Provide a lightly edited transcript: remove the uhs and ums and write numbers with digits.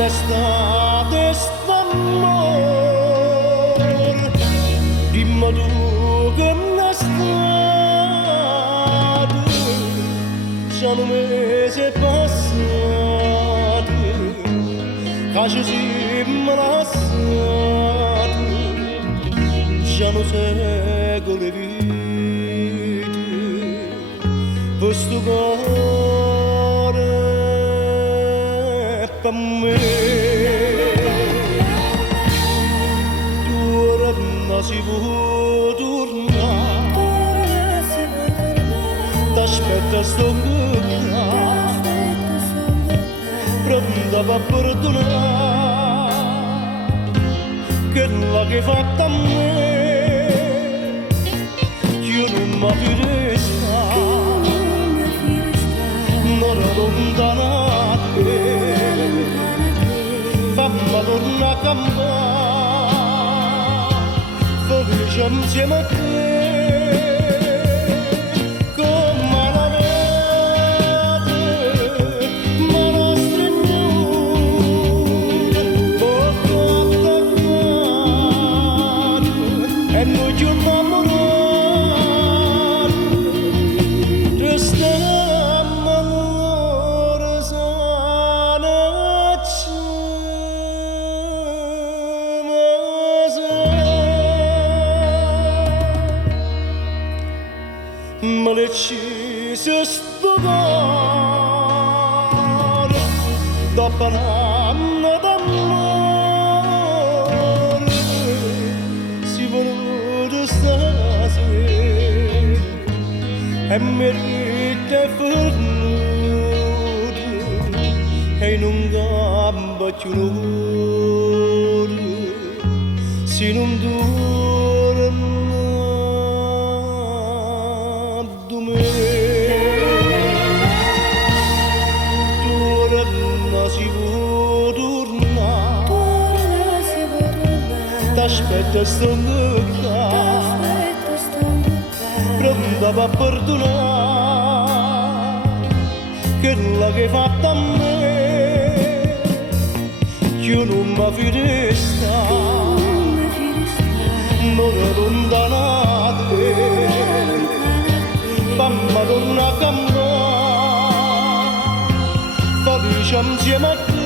Un'estate d'amor, dimmi tu che un'estate, sono mesi passati, che ci siamo lasciati, sono secoli vite, questo cuore è per me. Tu ora non si può tornare, t'aspetta sto qua, pronta per perdonare, che la che hai fatto a me, io non mi finisco, non allontanare, fammi tornare a campare, felice insieme a te. E noi ci innamorare, restiamo allora sanacci, ma le ci si sto cuore, dopo un anno d'amore, si voluto stasera, e mi rite fornuto, e non gamba più l'ora, si non torna da me. Tu ora non si può tornare, t'aspetta sto qua, pronta per perdonare, che la che hai fatto a me, io non mi finisco, non allontanate, fammi tornare a campare, felice insieme a te.